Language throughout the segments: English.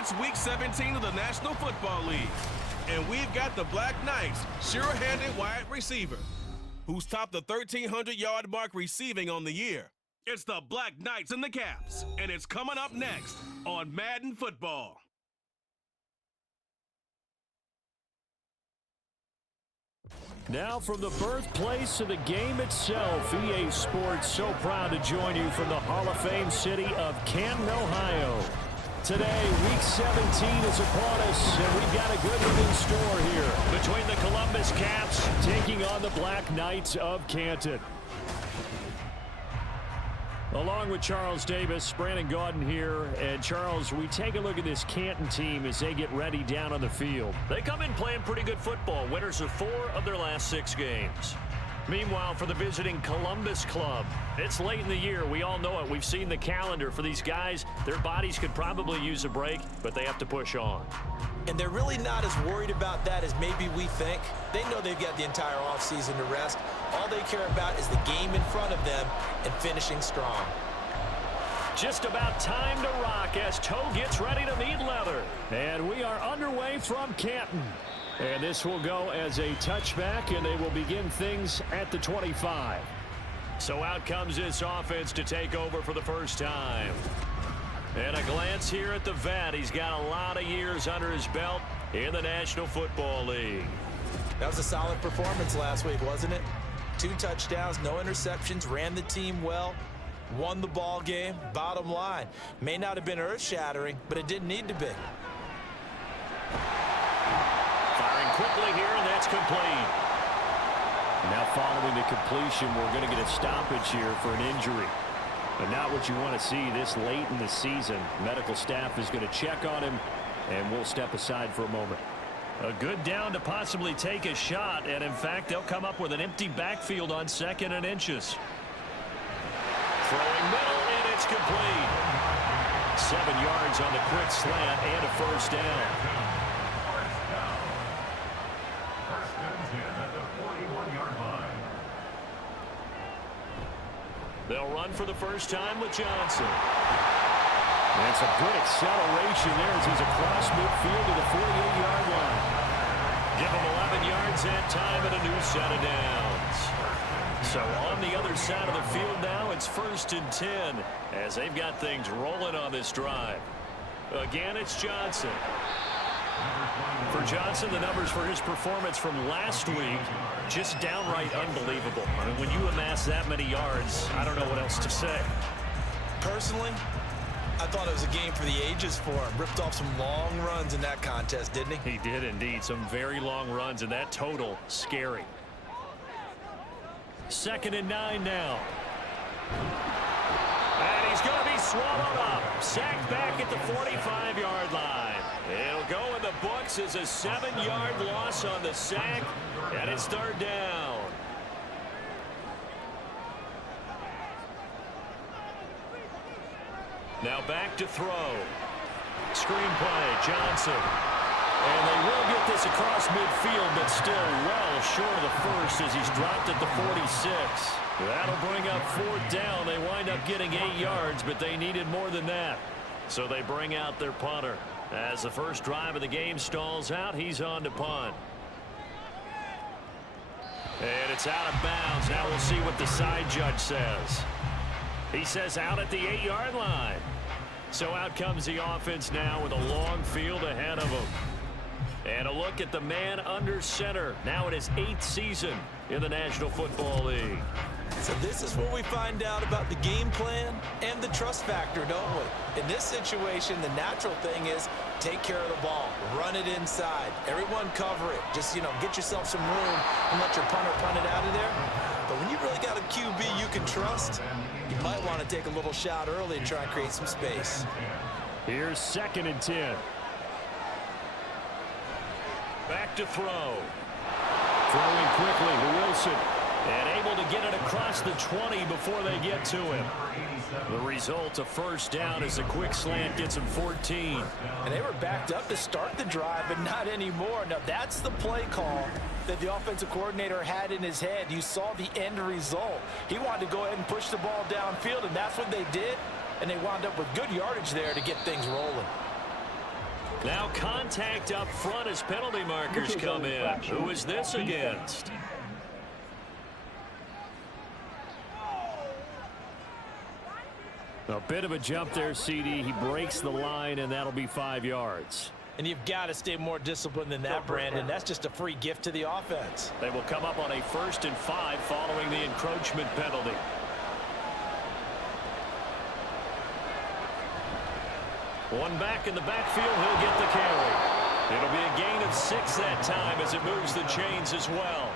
It's Week 17 of the National Football League. And we've got the Black Knights, sure-handed wide receiver, who's topped the 1,300-yard mark receiving on the year. It's the Black Knights and the Caps, and it's coming up next on Madden Football. Now from the birthplace of the game itself, EA Sports so proud to join you from the Hall of Fame city of Canton, Ohio. Today, Week 17 is upon us, and we've got a good one in store here between the Columbus Caps taking on the Black Knights of Canton. Along with Charles Davis, Brandon Gaudin here. And Charles, we take a look at this Canton team as they get ready down on the field. They come in playing pretty good football, winners of 4 of their last 6 games. Meanwhile, for the visiting Columbus club, it's late in the year. We all know it. We've seen the calendar for these guys. Their bodies could probably use a break, but they have to push on. And they're really not as worried about that as maybe we think. They know they've got the entire offseason to rest. All they care about is the game in front of them and finishing strong. Just about time to rock as Toe gets ready to meet leather. And we are underway from Canton. And this will go as a touchback, and they will begin things at the 25. So out comes this offense to take over for the first time. And a glance here at the vet. He's got a lot of years under his belt in the National Football League. That was a solid performance last week, wasn't it? 2 touchdowns, no interceptions, ran the team well, won the ball game. Bottom line, may not have been earth-shattering, but it didn't need to be. Firing quickly here, and that's complete. Now following the completion, we're going to get a stoppage here for an injury. But not what you want to see this late in the season. Medical staff is going to check on him, and we'll step aside for a moment. A good down to possibly take a shot, and in fact, they'll come up with an empty backfield on 2nd and inches. Throwing middle, and it's complete. 7 yards on the quick slant and a first down. They'll run for the first time with Johnson. And some good acceleration there as he's across midfield to the 48-yard line. Give him 11 yards that time and a new set of downs. So on the other side of the field now, it's 1st and 10 as they've got things rolling on this drive. Again, it's Johnson. For Johnson, the numbers for his performance from last week, just downright unbelievable. I mean, when you amass that many yards, I don't know what else to say. Personally, I thought it was a game for the ages for him. Ripped off some long runs in that contest, didn't he? He did indeed. Some very long runs, and that total, scary. 2nd and 9 now. And he's going to be swallowed up. Sacked back at the 45-yard line. It'll go in the books as a 7-yard loss on the sack, and it's 3rd down. Now back to throw. Screen play, Johnson. And they will get this across midfield, but still well short of the first as he's dropped at the 46. That'll bring up 4th down. They wind up getting 8 yards, but they needed more than that. So they bring out their punter. As the first drive of the game stalls out, he's on to punt. And it's out of bounds. Now we'll see what the side judge says. He says out at the 8-yard line. So out comes the offense now with a long field ahead of them. And a look at the man under center. Now in his 8th season in the National Football League. So this is where we find out about the game plan and the trust factor, don't we? In this situation, the natural thing is take care of the ball. Run it inside. Everyone cover it. Just, get yourself some room and let your punter punt it out of there. But when you really got a QB you can trust, you might want to take a little shot early and try and create some space. Here's 2nd and 10. Back to throw. Throwing quickly to Wilson. And able to get it across the 20 before they get to him. The result, a first down as a quick slant gets him 14. And they were backed up to start the drive, but not anymore. Now, that's the play call that the offensive coordinator had in his head. You saw the end result. He wanted to go ahead and push the ball downfield, and that's what they did. And they wound up with good yardage there to get things rolling. Now contact up front as penalty markers come in. Who is this against? A bit of a jump there, CD. He breaks the line, and that'll be 5 yards. And you've got to stay more disciplined than that, Brandon. That's just a free gift to the offense. They will come up on a 1st and 5 following the encroachment penalty. One back in the backfield, he'll get the carry. It'll be a gain of 6 that time as it moves the chains as well.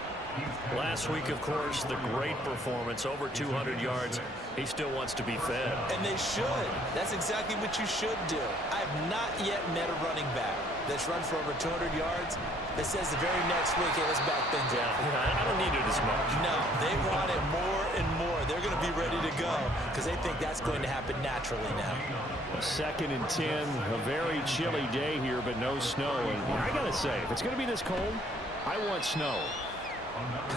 Last week, of course, the great performance, over 200 yards. He still wants to be fed. And they should. That's exactly what you should do. I have not yet met a running back that's run for over 200 yards that says the very next week, hey, let's back things up. I don't need it as much. No, they want it more and more. They're going to be ready to go because they think that's going to happen naturally now. 2nd and 10, a very chilly day here, but no snow. And I got to say, if it's going to be this cold, I want snow.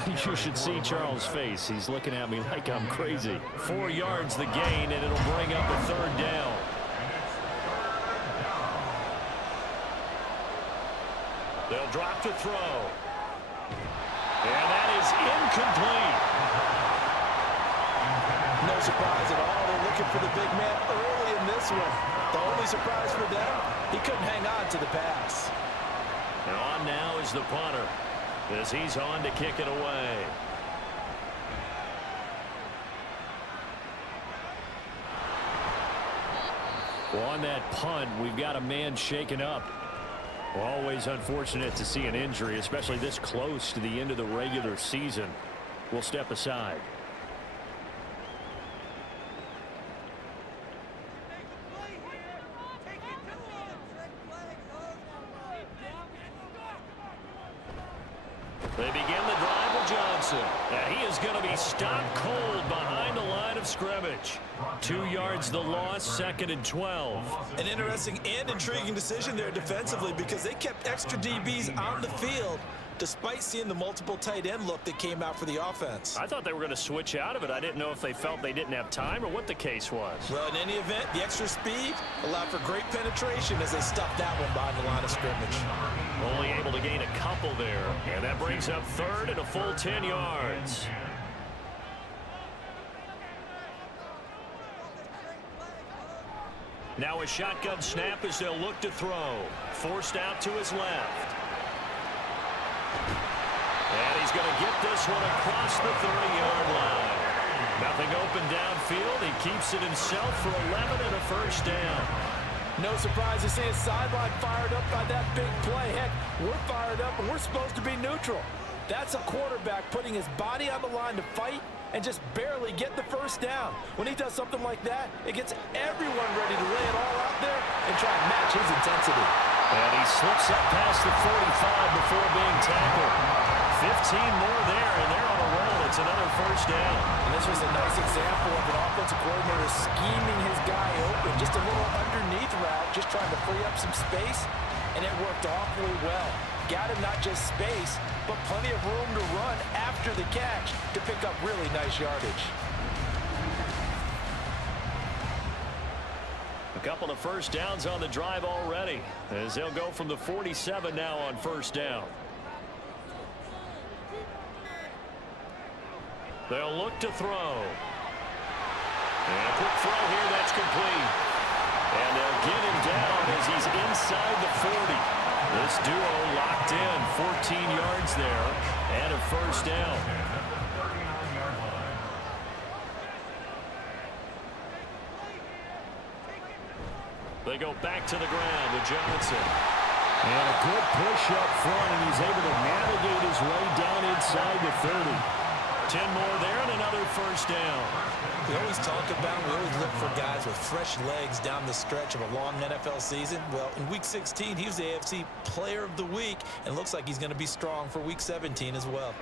You should see Charles' face. He's looking at me like I'm crazy. 4 yards the gain, and it'll bring up a 3rd down. They'll drop to throw. And that is incomplete. No surprise at all. They're looking for the big man early in this one. The only surprise for them, he couldn't hang on to the pass. And on now is the punter, as he's on to kick it away. Well, on that punt, we've got a man shaken up. Always unfortunate to see an injury, especially this close to the end of the regular season. We'll step aside. They begin the drive with Johnson. And he is going to be stopped cold behind the line of scrimmage. 2 yards the loss, 2nd and 12. An interesting and intriguing decision there defensively because they kept extra DBs on the field despite seeing the multiple tight end look that came out for the offense. I thought they were going to switch out of it. I didn't know if they felt they didn't have time or what the case was. Well, in any event, the extra speed allowed for great penetration as they stuffed that one behind the line of scrimmage. Only able to gain a couple there. And that brings up 3rd and a full 10 yards. Now a shotgun snap as they'll look to throw. Forced out to his left. And he's going to get this one across the 30-yard line. Nothing open downfield. He keeps it himself for 11 and a 1st down. No surprise to see his sideline fired up by that big play. Heck, we're fired up and we're supposed to be neutral. That's a quarterback putting his body on the line to fight and just barely get the 1st down. When he does something like that, it gets everyone ready to lay it all out there and try and match his intensity. And he slips up past the 45 before being tackled. 15 more there, and they're on a roll. It's another 1st down. And this was a nice example of an offensive coordinator scheming his guy open. Just a little underneath route, just trying to free up some space, and it worked awfully well. Got him not just space, but plenty of room to run after the catch to pick up really nice yardage. A couple of 1st downs on the drive already, as they'll go from the 47 now on 1st down. They'll look to throw. And a quick throw here, that's complete. And they'll get him down as he's inside the 40. This duo locked in, 14 yards there, and a 1st down. They go back to the ground with Johnson. And a good push up front, and he's able to navigate his way down inside the 30. 10 more there and another 1st down. We always look for guys with fresh legs down the stretch of a long NFL season. Well, in Week 16, he was the AFC Player of the Week, and looks like he's going to be strong for Week 17 as well.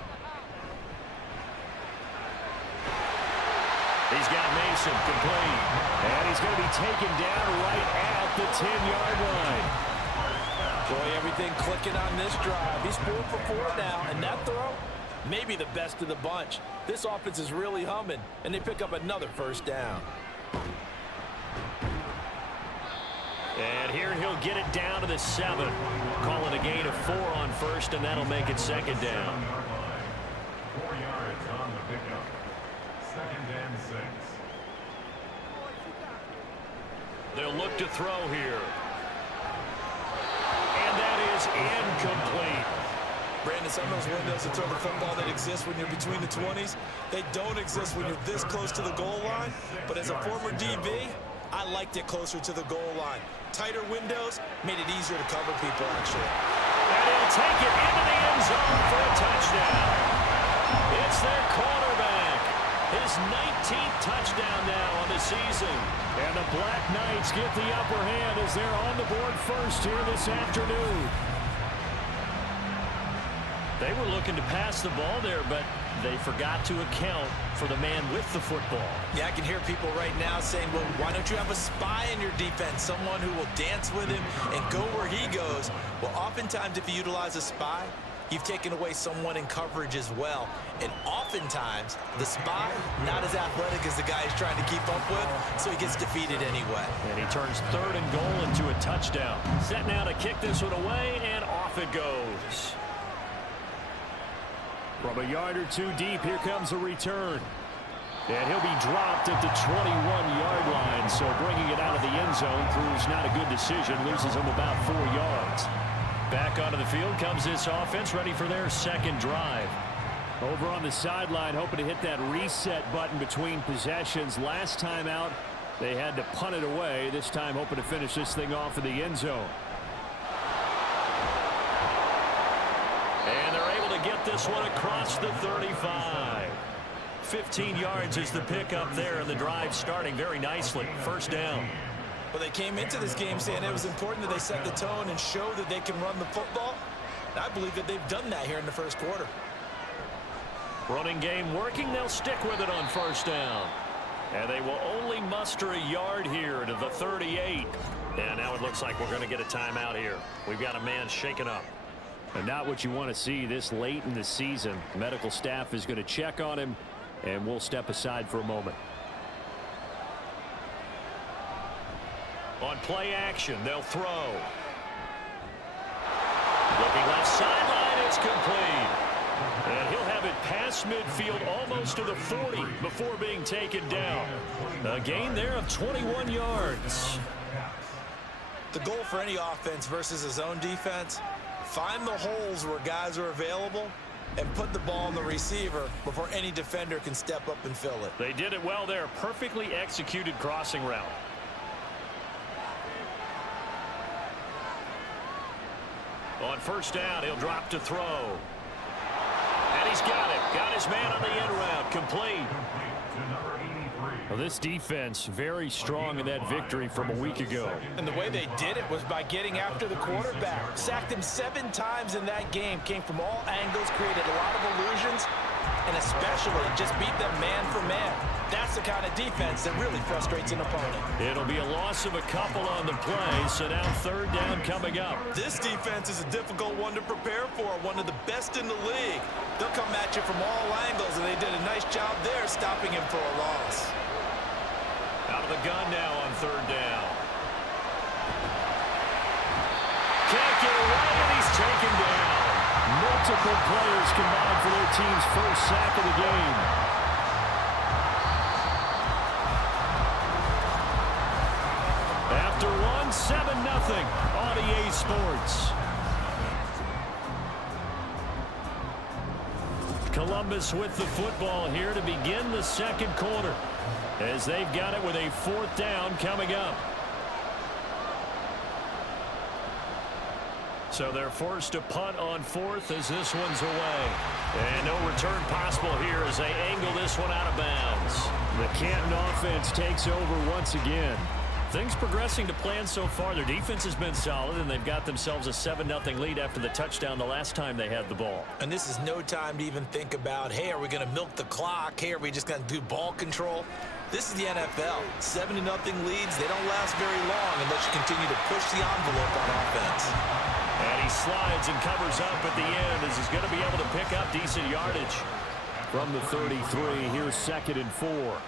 He's got Mason complete. And he's going to be taken down right at the 10-yard line. Boy, everything clicking on this drive. He's 4 for 4 now, and that throw, maybe the best of the bunch. This offense is really humming, and they pick up another 1st down. And here he'll get it down to the 7. Call it a gain of 4 on first, and that'll make it second down. 4 yards on the pickup. 2nd and 6. They'll look to throw here. And that is incomplete. Brandon, some of those windows to throw the football that exist when you're between the 20s, they don't exist when you're this close to the goal line. But as a former DB, I liked it closer to the goal line. Tighter windows made it easier to cover people, actually. And he'll take it into the end zone for a touchdown. It's their quarterback. His 19th touchdown now on the season. And the Black Knights get the upper hand as they're on the board first here this afternoon. They were looking to pass the ball there, but they forgot to account for the man with the football. Yeah, I can hear people right now saying, well, why don't you have a spy in your defense, someone who will dance with him and go where he goes? Well, oftentimes if you utilize a spy, you've taken away someone in coverage as well. And oftentimes, the spy, not as athletic as the guy he's trying to keep up with, so he gets defeated anyway. And he turns 3rd and goal into a touchdown. Set now to kick this one away, and off it goes. From a yard or 2 deep, here comes a return. And he'll be dropped at the 21-yard line, so bringing it out of the end zone proves not a good decision, loses him about 4 yards. Back onto the field comes this offense, ready for their second drive. Over on the sideline, hoping to hit that reset button between possessions. Last time out, they had to punt it away. This time hoping to finish this thing off in the end zone. And they're able to get this one across the 35. 15 yards is the pickup there, and the drive starting very nicely. First down. Well, they came into this game saying it was important that they set the tone and show that they can run the football. And I believe that they've done that here in the first quarter. Running game working. They'll stick with it on first down. And they will only muster a yard here to the 38. And now it looks like we're going to get a timeout here. We've got a man shaken up. And not what you want to see this late in the season. Medical staff is going to check on him, and we'll step aside for a moment. On play action, they'll throw. Looking left sideline, it's complete. And he'll have it past midfield almost to the 40 before being taken down. A gain there of 21 yards. The goal for any offense versus his own defense, find the holes where guys are available and put the ball on the receiver before any defender can step up and fill it. They did it well there. Perfectly executed crossing route. On first down, he'll drop to throw. And he's got it. Got his man on the end route. Complete. Well, this defense very strong in that victory from a week ago. And the way they did it was by getting after the quarterback. Sacked him 7 times in that game. Came from all angles, created a lot of illusions, and especially just beat them man for man. That's the kind of defense that really frustrates an opponent. It'll be a loss of a couple on the play, so now third down coming up. This defense is a difficult one to prepare for, one of the best in the league. They'll come at you from all angles, and they did a nice job there stopping him for a loss. Out of the gun now on third down. Can't get away, and he's taken down. Multiple players combined for their team's first sack of the game. After one, 7-0 on EA Sports. Columbus with the football here to begin the second quarter, as they've got it with a 4th down coming up. So they're forced to punt on 4th as this one's away. And no return possible here as they angle this one out of bounds. The Canton offense takes over once again. Things progressing to plan so far. Their defense has been solid, and they've got themselves a 7-0 lead after the touchdown the last time they had the ball. And this is no time to even think about, hey, are we going to milk the clock? Hey, are we just going to do ball control? This is the NFL. 7-0 leads, they don't last very long unless you continue to push the envelope on offense. And he slides and covers up at the end as he's going to be able to pick up decent yardage. From the 33, here's 2nd and 4.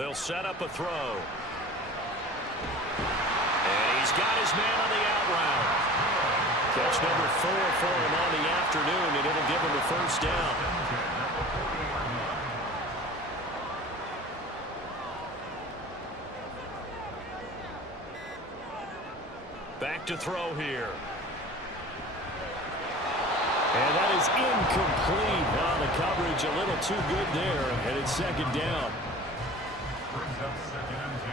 They'll set up a throw. And he's got his man on the out route. Catch number 4 for him on the afternoon, and it'll give him a first down. Back to throw here. And that is incomplete. Now the coverage a little too good there, and it's second down. Brings up 2nd and 10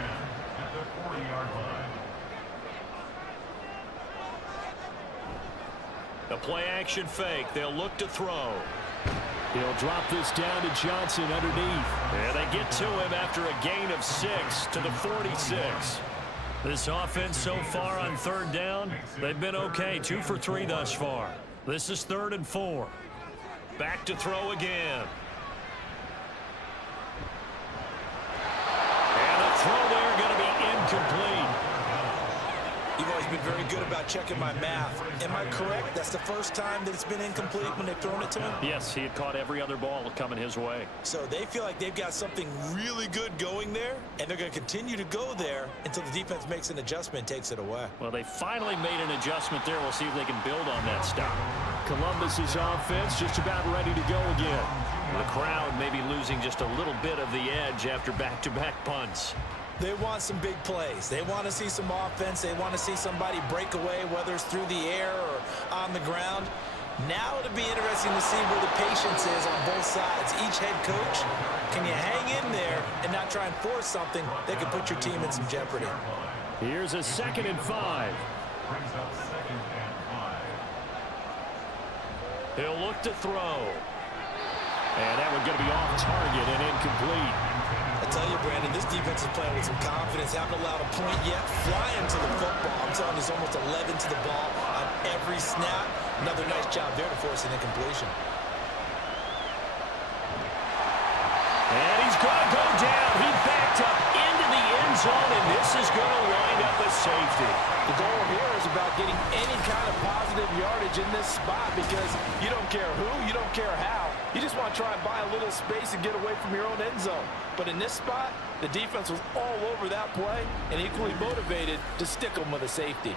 at the 40-yard line. The play-action fake. They'll look to throw. He'll drop this down to Johnson underneath. And they get to him after a gain of 6 to the 46. This offense so far on 3rd down, they've been okay. 2 for 3 thus far. This is 3rd and 4. Back to throw again. And the throw there going to be incomplete. You've always been very good about checking my math. Am I correct? That's the first time that it's been incomplete when they've thrown it to him? Yes, he had caught every other ball coming his way. So they feel like they've got something really good going there, and they're going to continue to go there until the defense makes an adjustment and takes it away. Well, they finally made an adjustment there. We'll see if they can build on that stop. Columbus's offense just about ready to go again. The crowd may be losing just a little bit of the edge after back-to-back punts. They want some big plays. They want to see some offense. They want to see somebody break away, whether it's through the air or on the ground. Now it'll be interesting to see where the patience is on both sides. Each head coach, can you hang in there and not try and force something that could put your team in some jeopardy? Here's a 2nd and 5. Brings up 2nd and 5. He'll look to throw. And that one's going to be off target and incomplete. I tell you, Brandon, this defense is playing with some confidence. Haven't allowed a point yet. Flying to the football. I'm telling you, it's almost 11 to the ball on every snap. Another nice job there to force an incompletion. And he's going to go down. He backed up into the end zone, and this is going to wind up a safety. The goal here is about getting any kind of positive yardage in this spot because you don't care who, you don't care how. You just want to try and buy a little space and get away from your own end zone. But in this spot, the defense was all over that play and equally motivated to stick them with a safety.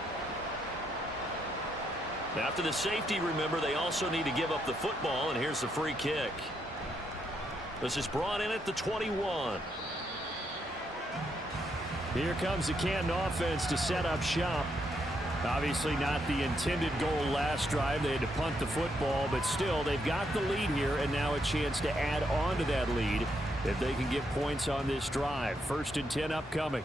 After the safety, remember, they also need to give up the football, and here's the free kick. This is brought in at the 21. Here comes the Canton offense to set up shop. Obviously not the intended goal last drive. They had to punt the football, but still, they've got the lead here, and now a chance to add on to that lead if they can get points on this drive. 1st and 10 upcoming.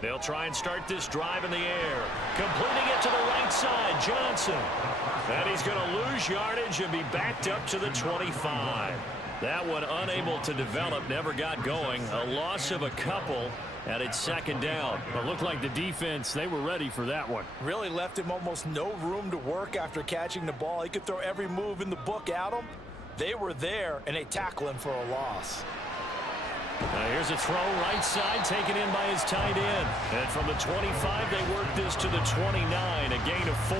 They'll try and start this drive in the air. Completing it to the right side, Johnson. And he's going to lose yardage and be backed up to the 25. That one unable to develop, never got going. A loss of a couple, and it's 2nd down. It looked like the defense, they were ready for that one. Really left him almost no room to work after catching the ball. He could throw every move in the book at him. They were there, and they tackle him for a loss. Now here's a throw right side, taken in by his tight end. And from the 25, they work this to the 29, a gain of 4.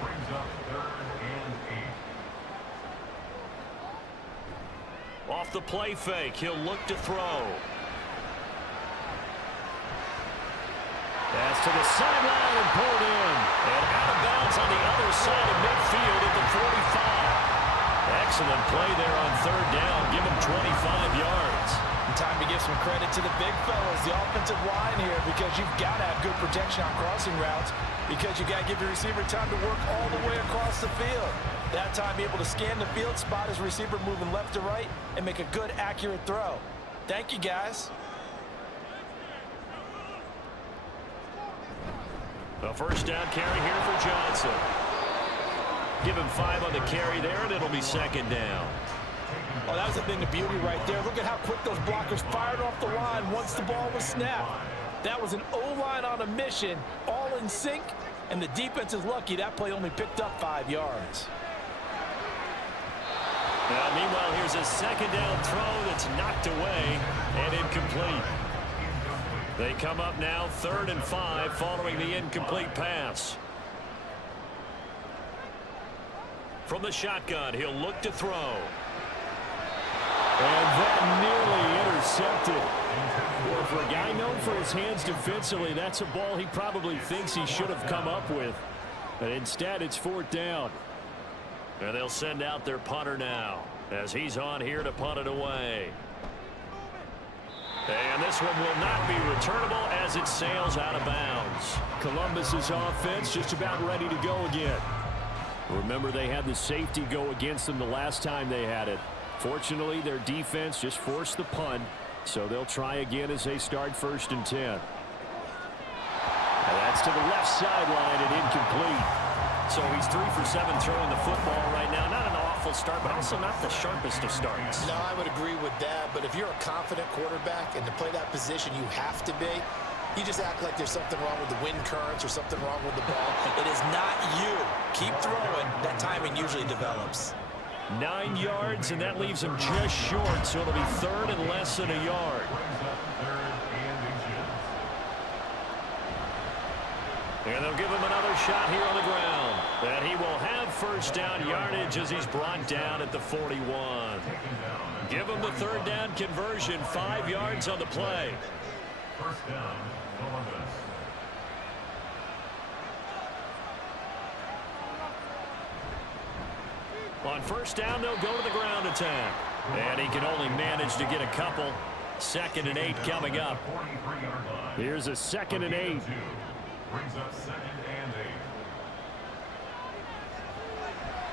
Brings up 3rd and 8. Off the play fake, he'll look to throw. Pass to the sideline and pulled in. And out of bounds on the other side of midfield at the 45. Excellent play there on 3rd down. Give him 25 yards. And time to give some credit to the big fellas, the offensive line here, because you've got to have good protection on crossing routes because you got to give your receiver time to work all the way across the field. That time, be able to scan the field, spot his receiver moving left to right, and make a good, accurate throw. Thank you, guys. A 1st down carry here for Johnson. Give him 5 on the carry there, and it'll be 2nd down. Oh, that was a thing of beauty right there. Look at how quick those blockers fired off the line once the ball was snapped. That was an O-line on a mission, all in sync, and the defense is lucky that play only picked up 5 yards. Now, meanwhile, here's a 2nd down throw that's knocked away and incomplete. They come up now 3rd and 5 following the incomplete pass. From the shotgun, he'll look to throw. And that nearly intercepted. Well, for a guy known for his hands defensively, that's a ball he probably thinks he should have come up with. But instead, it's 4th down. And they'll send out their punter now as he's on here to punt it away. And this one will not be returnable as it sails out of bounds. Columbus's offense just about ready to go again. Remember, they had the safety go against them the last time they had it. Fortunately, their defense just forced the punt, so they'll try again as they start 1st and 10. And that's to the left sideline and incomplete. So he's 3 for 7 throwing the football right now. Not an awful start, but also not the sharpest of starts. No, I would agree with that. But if you're a confident quarterback and to play that position, you have to be. You just act like there's something wrong with the wind currents or something wrong with the ball. It is not you. Keep throwing. That timing usually develops. 9 yards, and that leaves him just short, so it'll be 3rd and less than a yard. And they'll give him another shot here on the ground. And he will have 1st down yardage as he's brought down at the 41. Give him the 3rd down conversion, 5 yards on the play. 1st down, Columbus. On 1st down, they'll go to the ground attack. And he can only manage to get a couple. 2nd and 8 coming up. Here's a 2nd and 8. Brings up 2nd and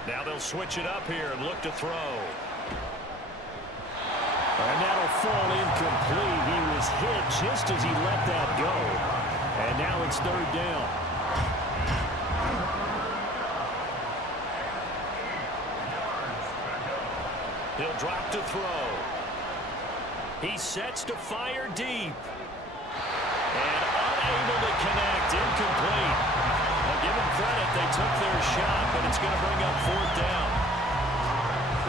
8. Now they'll switch it up here and look to throw. And that'll fall incomplete. He was hit just as he let that go. And now it's 3rd down. He'll drop to throw. He sets to fire deep. And unable to connect. Incomplete. Well, give him credit. They took their shot, but it's going to bring up 4th down.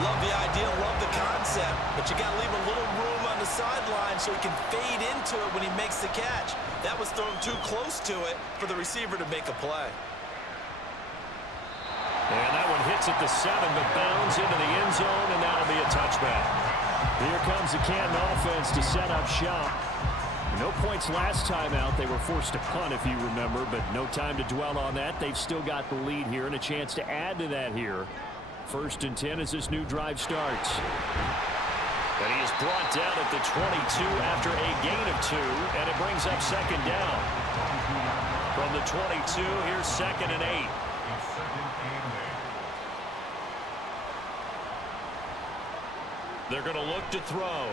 Love the idea, love the concept, but you got to leave a little room on the sideline so he can fade into it when he makes the catch. That was thrown too close to it for the receiver to make a play. And that one hits at the 7, but bounds into the end zone, and that'll be a touchback. Here comes the Canton offense to set up shop. No points last time out. They were forced to punt, if you remember, but no time to dwell on that. They've still got the lead here and a chance to add to that here. 1st and 10 as this new drive starts. And he is brought down at the 22 after a gain of 2, and it brings up 2nd down. From the 22, here's 2nd and 8. They're going to look to throw.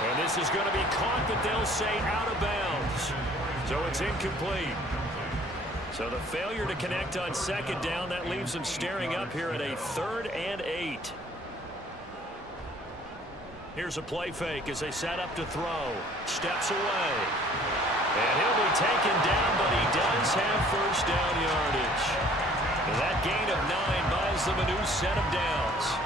And this is going to be caught, but they'll say out of bounds. So it's incomplete. So the failure to connect on 2nd down, that leaves them staring up here at a 3rd and 8. Here's a play fake as they set up to throw. Steps away. And he'll be taken down, but he does have 1st down yardage. And that gain of 9 buys them a new set of downs.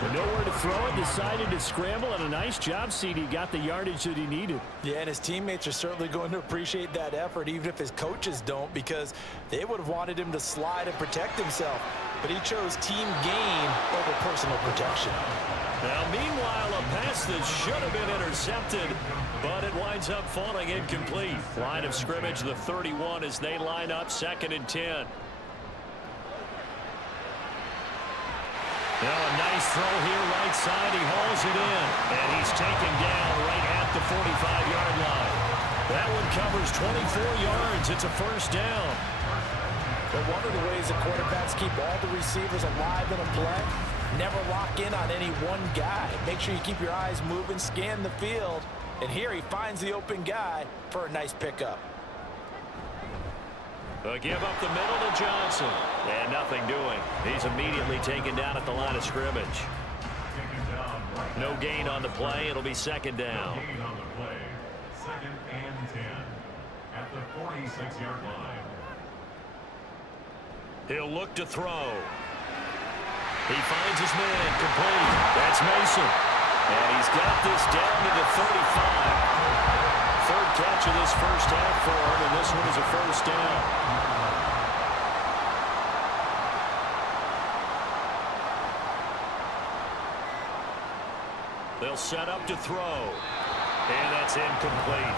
But nowhere to throw it, decided to scramble, and a nice job, CD. Got the yardage that he needed. Yeah, and his teammates are certainly going to appreciate that effort, even if his coaches don't, because they would have wanted him to slide and protect himself. But he chose team gain over personal protection. Now, meanwhile, a pass that should have been intercepted, but it winds up falling incomplete. Line of scrimmage, the 31, as they line up 2nd and 10. Now a nice throw here right side. He hauls it in, and he's taken down right at the 45-yard line. That one covers 24 yards. It's a 1st down. But one of the ways the quarterbacks keep all the receivers alive in a play, never lock in on any one guy. Make sure you keep your eyes moving, scan the field, and here he finds the open guy for a nice pickup. A give up the middle to Johnson. And nothing doing. He's immediately taken down at the line of scrimmage. No gain on the play. It'll be 2nd down. Gain on the play. 2nd and 10 at the 46-yard line. He'll look to throw. He finds his man complete. That's Mason. And he's got this down to the 35. 3rd catch of this 1st half for him, and this one is a 1st down. They'll set up to throw. And that's incomplete.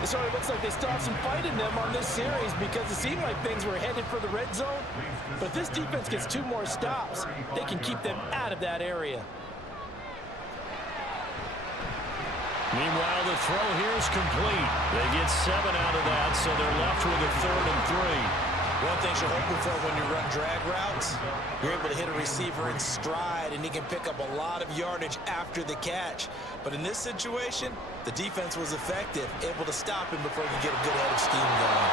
It sort of looks like they still have some fight in them on this series because it seemed like things were headed for the red zone. But if this defense gets 2 more stops, they can keep them out of that area. Meanwhile, the throw here is complete. They get 7 out of that, so they're left with a 3rd and 3. One thing you're hoping for when you run drag routes, you're able to hit a receiver in stride, and he can pick up a lot of yardage after the catch. But in this situation, the defense was effective, able to stop him before he could get a good head of steam going.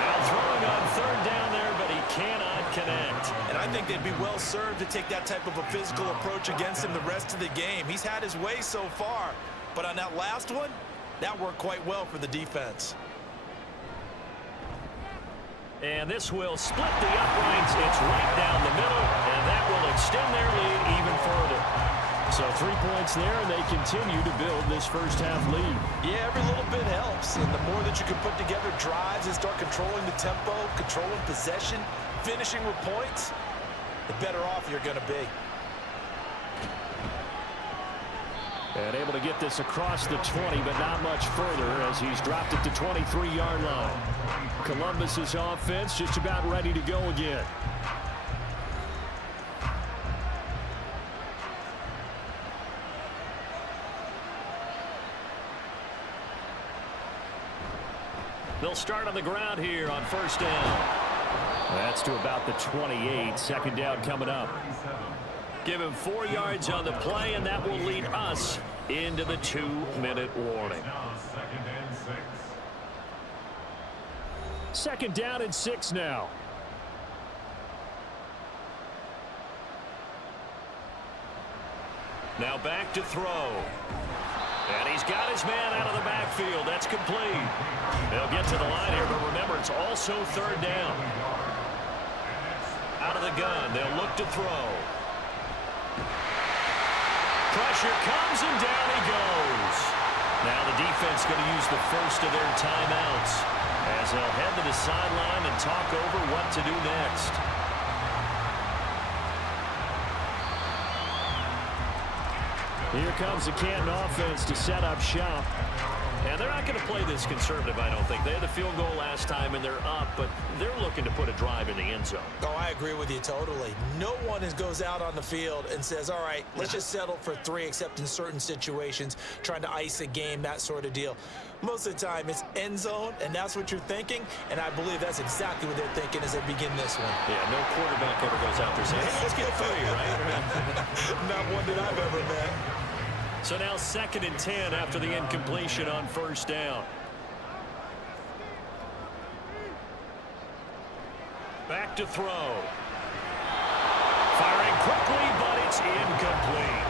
Now throwing on 3rd down there, but he cannot connect. And I think they'd be well served to take that type of a physical approach against him the rest of the game. He's had his way so far, but on that last one, that worked quite well for the defense. And this will split the uprights. It's right down the middle, and that will extend their lead even further. So 3 points there, and they continue to build this first half lead. Yeah, every little bit helps. And the more that you can put together drives and start controlling the tempo, controlling possession, finishing with points, the better off you're going to be. And able to get this across the 20, but not much further as he's dropped it to 23-yard line. Columbus's offense just about ready to go again. They'll start on the ground here on 1st down. That's to about the 28. 2nd down coming up. Give him 4 yards on the play, and that will lead us into the 2-minute warning. Second down and 6 now. Now back to throw. And he's got his man out of the backfield. That's complete. They'll get to the line here, but remember, it's also 3rd down. Out of the gun, they'll look to throw. Pressure comes, and down he goes. Now the defense going to use the first of their timeouts as they'll head to the sideline and talk over what to do next. Here comes the Canton offense to set up shop. And they're not going to play this conservative, I don't think. They had the field goal last time, and they're up, but they're looking to put a drive in the end zone. Oh, I agree with you totally. No one goes out on the field and says, all right, let's just settle for 3, except in certain situations, trying to ice a game, that sort of deal. Most of the time, it's end zone, and that's what you're thinking, and I believe that's exactly what they're thinking as they begin this one. Yeah, no quarterback ever goes out there saying, hey, let's get 3, right? Not one that I've ever met. So now 2nd and 10 after the incompletion on 1st down. Back to throw. Firing quickly, but it's incomplete.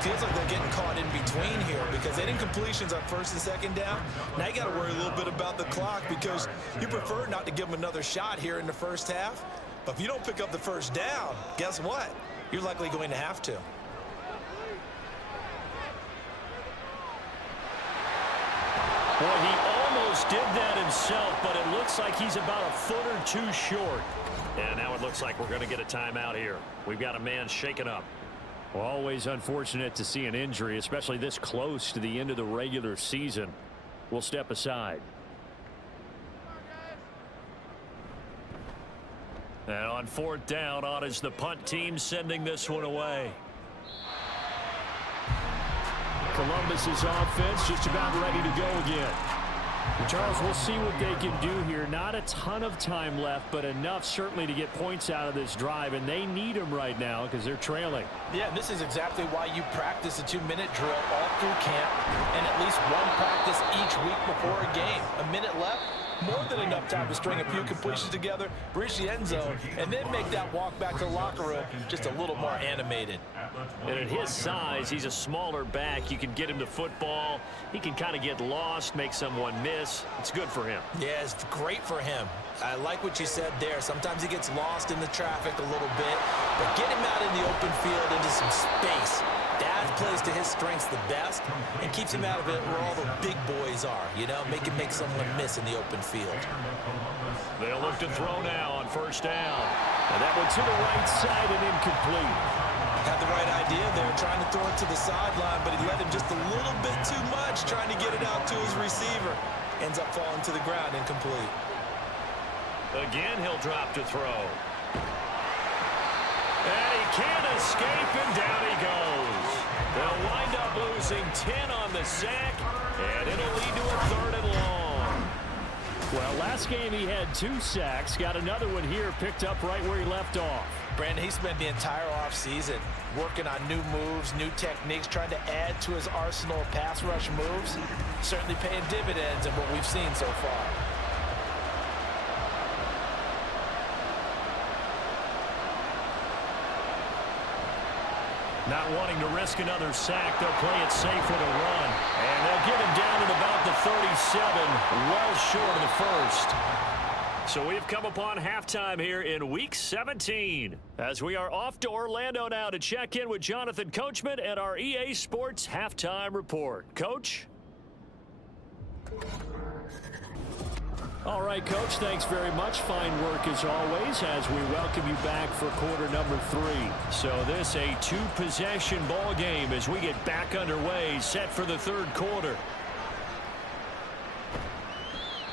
Feels like they're getting caught in between here because they didn't completions on 1st and 2nd down. Now you got to worry a little bit about the clock because you prefer not to give them another shot here in the first half. But if you don't pick up the 1st down, guess what? You're likely going to have to. Boy, he almost did that himself, but it looks like he's about a foot or 2 short. And now it looks like we're going to get a timeout here. We've got a man shaken up. Well, always unfortunate to see an injury, especially this close to the end of the regular season. We'll step aside. And on 4th down, on is the punt team sending this one away. Columbus's offense just about ready to go again. Charles, we'll see what they can do here. Not a ton of time left, but enough certainly to get points out of this drive, and they need them right now because they're trailing. Yeah, and this is exactly why you practice a 2-minute drill all through camp and at least one practice each week before a game. A minute left, more than enough time to string a few completions together, reach the end zone, and then make that walk back to the locker room just a little more animated. And at his size, he's a smaller back. You can get him to football. He can kind of get lost, make someone miss. It's good for him. Yeah, it's great for him. I like what you said there. Sometimes he gets lost in the traffic a little bit, but get him out in the open field into some space. That plays to his strengths the best and keeps him out of it where all the big boys are, you know, make someone miss in the open field. They'll look to throw now on 1st down. And that one to the right side and incomplete. Had the right idea there, trying to throw it to the sideline, but he let him just a little bit too much, trying to get it out to his receiver. Ends up falling to the ground, incomplete. Again, he'll drop to throw. And he can't escape, and down he goes. They'll wind up losing 10 on the sack, and it'll lead to a 3rd and long. Well, last game he had 2 sacks. Got another one here, picked up right where he left off. Brandon, he spent the entire offseason working on new moves, new techniques, trying to add to his arsenal of pass rush moves. Certainly paying dividends in what we've seen so far. Not wanting to risk another sack, they'll play it safe with a run. And they'll get him down at about the 37, well short of the first. So we've come upon halftime here in Week 17. As we are off to Orlando now to check in with Jonathan Coachman at our EA Sports Halftime Report. Coach? All right, Coach, thanks very much. Fine work as always as we welcome you back for quarter number 3. So this a 2-possession ball game as we get back underway, set for the 3rd quarter.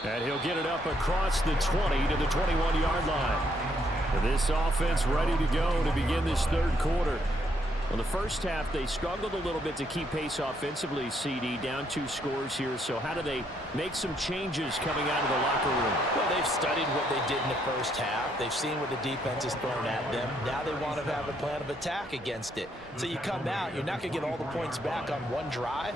And he'll get it up across the 20 to the 21-yard line. And this offense ready to go to begin this 3rd quarter. Well, the first half, they struggled a little bit to keep pace offensively, CD, down 2 scores here. So how do they make some changes coming out of the locker room? Well, they've studied what they did in the first half. They've seen what the defense has thrown at them. Now they want to have a plan of attack against it. So you come out, you're not going to get all the points back on one drive,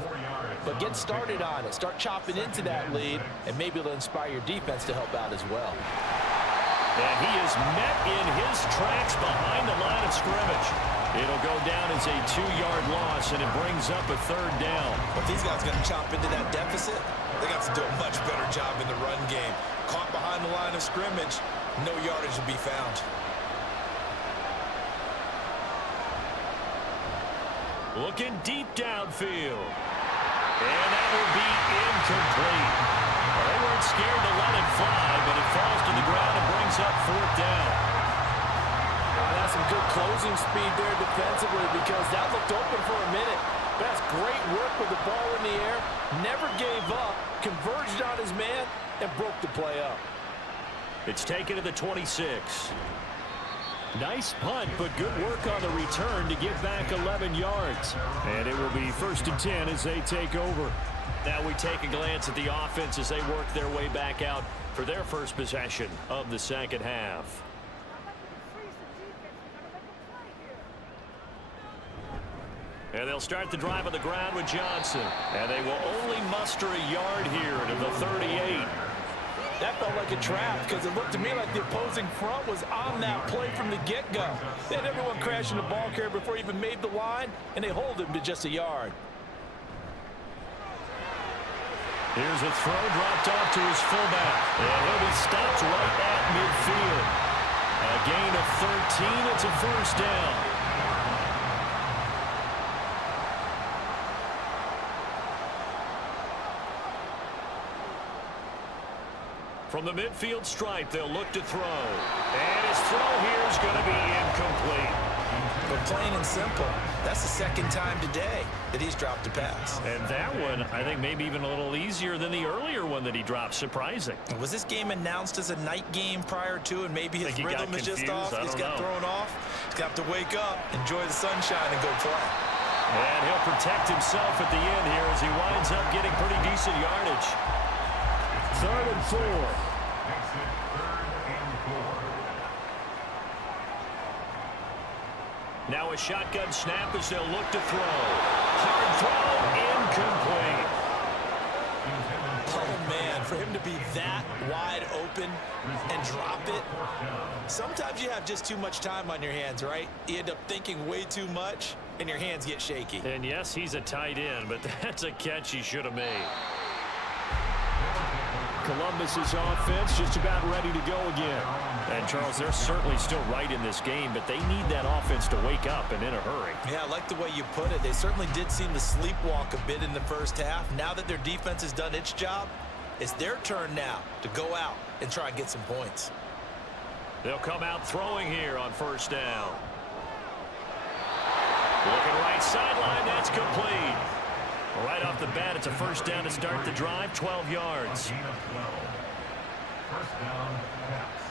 but get started on it. Start chopping into that lead, and maybe it'll inspire your defense to help out as well. And he is met in his tracks behind the line of scrimmage. It'll go down as a 2-yard loss, and it brings up a 3rd down. If these guys are going to chop into that deficit, they got to do a much better job in the run game. Caught behind the line of scrimmage, no yardage to be found. Looking deep downfield. And that will be incomplete. They weren't scared to let it fly, but it falls to the ground and brings up 4th down. That's some good closing speed there defensively because that looked open for a minute. But that's great work with the ball in the air. Never gave up, converged on his man, and broke the play up. It's taken to the 26. Nice punt, but good work on the return to get back 11 yards. And it will be 1st and 10 as they take over. Now we take a glance at the offense as they work their way back out for their first possession of the 2nd half. And they'll start the drive on the ground with Johnson. And they will only muster a yard here to the 38. That felt like a trap because it looked to me like the opposing front was on that play from the get-go. They had everyone crashing the ball carrier before he even made the line, and they hold him to just a yard. Here's a throw dropped off to his fullback. And he'll be stopped right at midfield. A gain of 13. It's a 1st down. From the midfield stripe, they'll look to throw. And his throw here is going to be incomplete. But plain and simple, that's the 2nd time today that he's dropped a pass. And that one, I think, maybe even a little easier than the earlier one that he dropped. Surprising. Was this game announced as a night game prior to, and maybe his rhythm is just off? He's got thrown off. He's got to wake up, enjoy the sunshine, and go play. And he'll protect himself at the end here as he winds up getting pretty decent yardage. 3rd and 4. Exit 3rd and 4. Now a shotgun snap as they'll look to throw. Hard throw, incomplete. Oh, man, for him to be that wide open and drop it. Sometimes you have just too much time on your hands, right? You end up thinking way too much, and your hands get shaky. And yes, he's a tight end, but that's a catch he should have made. Columbus's offense just about ready to go again. And, Charles, they're certainly still right in this game, but they need that offense to wake up and in a hurry. Yeah, I like the way you put it. They certainly did seem to sleepwalk a bit in the first half. Now that their defense has done its job, it's their turn now to go out and try and get some points. They'll come out throwing here on 1st down. Looking right sideline, that's complete. Right off the bat, it's a first down to start the drive, 12 yards. Gain of 12. First down, Pats.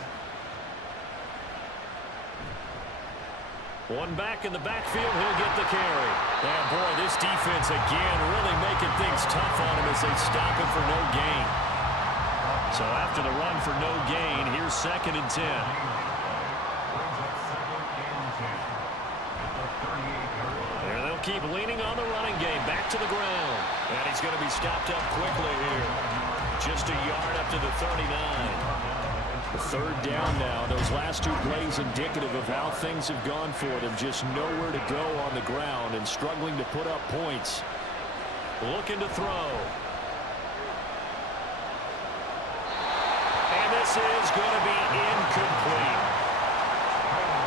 One back in the backfield, he'll get the carry. And boy, this defense again really making things tough on him as they stop him for no gain. So after the run for no gain, here's 2nd and 10. There they'll keep leaning on the running game, back to the ground. And he's going to be stopped up quickly here. Just a yard up to the 39. The 3rd down now. Those last 2 plays indicative of how things have gone for them. Just nowhere to go on the ground and struggling to put up points. Looking to throw. And this is going to be incomplete.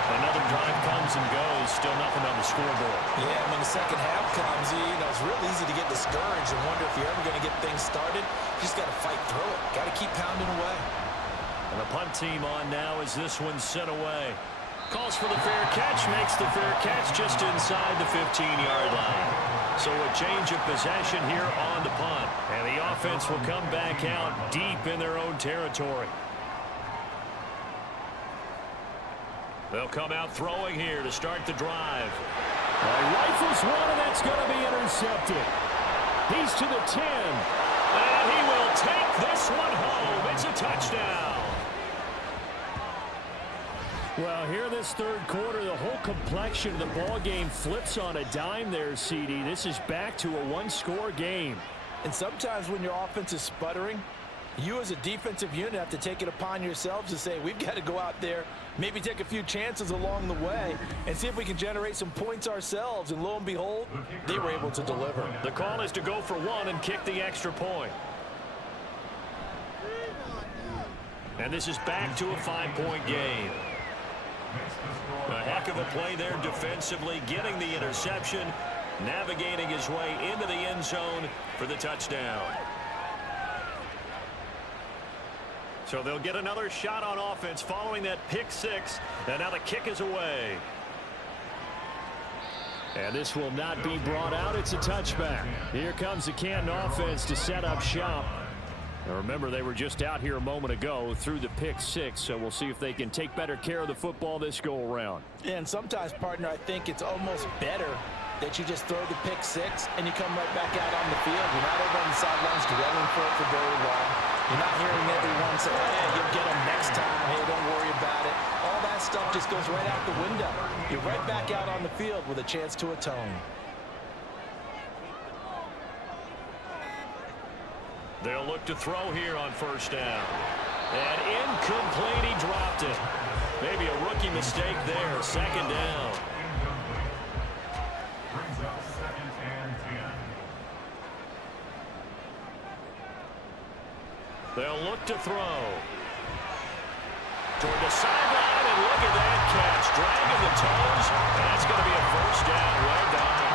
Another drive comes and goes. Still nothing on the scoreboard. Yeah, when the second half comes, it's real easy to get discouraged and wonder if you're ever going to get things started. You just got to fight through it. Got to keep pounding away. And the punt team on now as this one's sent away. Calls for the fair catch, makes the fair catch just inside the 15-yard line. So a change of possession here on the punt. And the offense will come back out deep in their own territory. They'll come out throwing here to start the drive. Rifles one, and that's going to be intercepted. He's to the 10. And he will take this one home. It's a touchdown. Well, here in this 3rd quarter, the whole complexion of the ball game flips on a dime there, CD. This is back to a 1-score game. And sometimes when your offense is sputtering, you as a defensive unit have to take it upon yourselves to say, we've got to go out there, maybe take a few chances along the way, and see if we can generate some points ourselves. And lo and behold, they were able to deliver. The call is to go for 1 and kick the extra point. And this is back to a 5-point game. A heck of a play there defensively, getting the interception, navigating his way into the end zone for the touchdown. So they'll get another shot on offense following that pick 6, and now the kick is away. And this will not be brought out. It's a touchback. Here comes the Canton offense to set up shop. Now remember, they were just out here a moment ago through the pick 6, so we'll see if they can take better care of the football this go-around. And sometimes, partner, I think it's almost better that you just throw the pick 6 and you come right back out on the field. You're not over on the sidelines dwelling for it for very long. You're not hearing everyone say, hey, you'll get them next time. Hey, don't worry about it. All that stuff just goes right out the window. You're right back out on the field with a chance to atone. They'll look to throw here on 1st down. And incomplete, he dropped it. Maybe a rookie mistake there, 2nd down. Brings up 2nd and 10. They'll look to throw. Toward the sideline, and look at that catch. Dragging the toes. That's going to be a 1st down. Well done.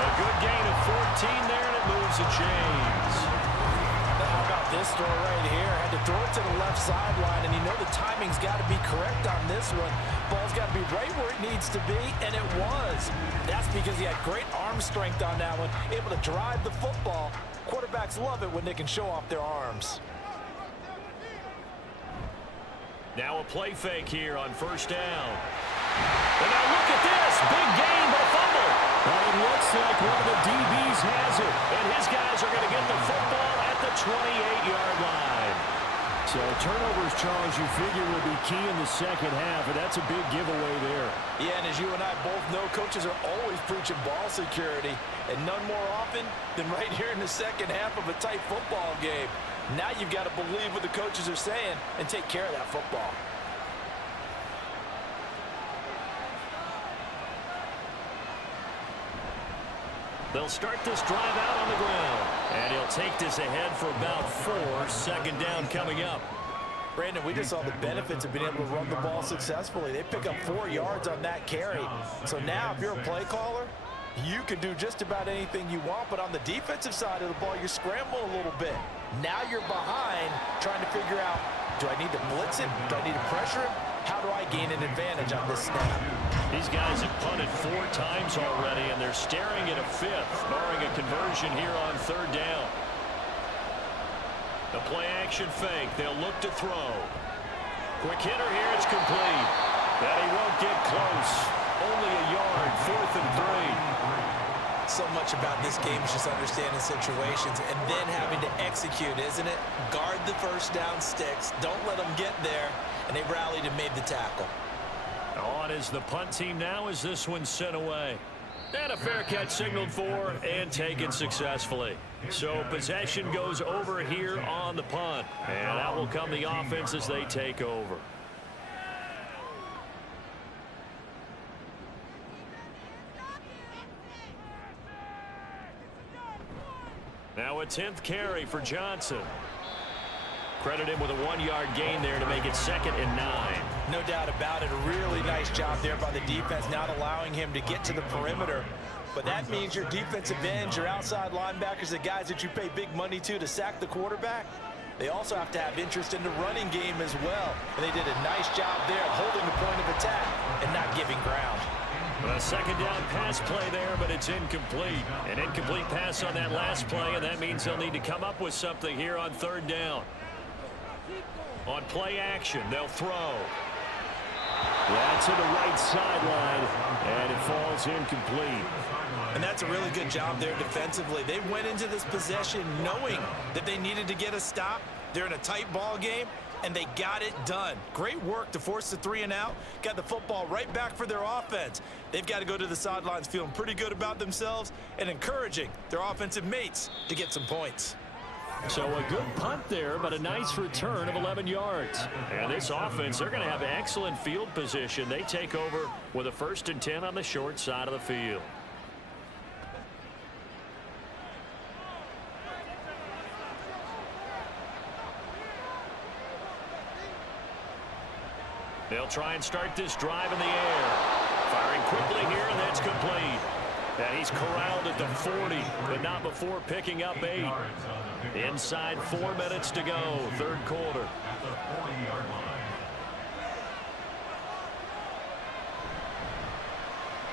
A good gain of 14 there, and it moves the chains. How about this throw right here? Had to throw it to the left sideline, and you know the timing's got to be correct on this one. Ball's got to be right where it needs to be, and it was. That's because he had great arm strength on that one, able to drive the football. Quarterbacks love it when they can show off their arms. Now a play fake here on 1st down. And now look at this. Big gain, but a fumble. Well, it looks like one of the DBs has it. And his guys are going to get the football at the 28-yard line. So turnovers, Charles, you figure will be key in the 2nd half, and that's a big giveaway there. Yeah, and as you and I both know, coaches are always preaching ball security, and none more often than right here in the 2nd half of a tight football game. Now you've got to believe what the coaches are saying and take care of that football. They'll start this drive out on the ground. And he'll take this ahead for about 4. 2nd down coming up. Brandon, we just saw the benefits of being able to run the ball successfully. They pick up 4 yards on that carry. So now if you're a play caller, you can do just about anything you want. But on the defensive side of the ball, you're scrambling a little bit. Now you're behind trying to figure out, do I need to blitz it? Do I need to pressure him? How do I gain an advantage on this snap? These guys have punted 4 times already, and they're staring at a 5th, barring a conversion here on 3rd down. The play-action fake. They'll look to throw. Quick hitter here. It's complete. And he won't get close. Only a yard. 4th and 3. So much about this game is just understanding situations and then having to execute, isn't it? Guard the first down sticks. Don't let them get there. And they rallied and made the tackle. On is the punt team now as this one's sent away. And a fair catch signaled for and taken successfully. So possession goes over here on the punt. And out will come the offense as they take over. Now a 10th carry for Johnson. Credit him with a 1-yard gain there to make it 2nd and 9. No doubt about it. A really nice job there by the defense, not allowing him to get to the perimeter. But that means your defensive ends, your outside linebackers, the guys that you pay big money to sack the quarterback, they also have to have interest in the running game as well. And they did a nice job there of holding the point of attack and not giving ground. A 2nd down pass play there, but it's incomplete. An incomplete pass on that last play, and that means they'll need to come up with something here on 3rd down. On play action, they'll throw. That's to the right sideline, and it falls incomplete. And that's a really good job there defensively. They went into this possession knowing that they needed to get a stop. They're in a tight ball game, and they got it done. Great work to force the 3 and out. Got the football right back for their offense. They've got to go to the sidelines feeling pretty good about themselves and encouraging their offensive mates to get some points. So a good punt there, but a nice return of 11 yards. And this offense, they're going to have excellent field position. They take over with a 1st and 10 on the short side of the field. They'll try and start this drive in the air. Firing quickly here, and that's complete. And he's corralled at the 40, but not before picking up 8. Inside 4 minutes to go, 3rd quarter.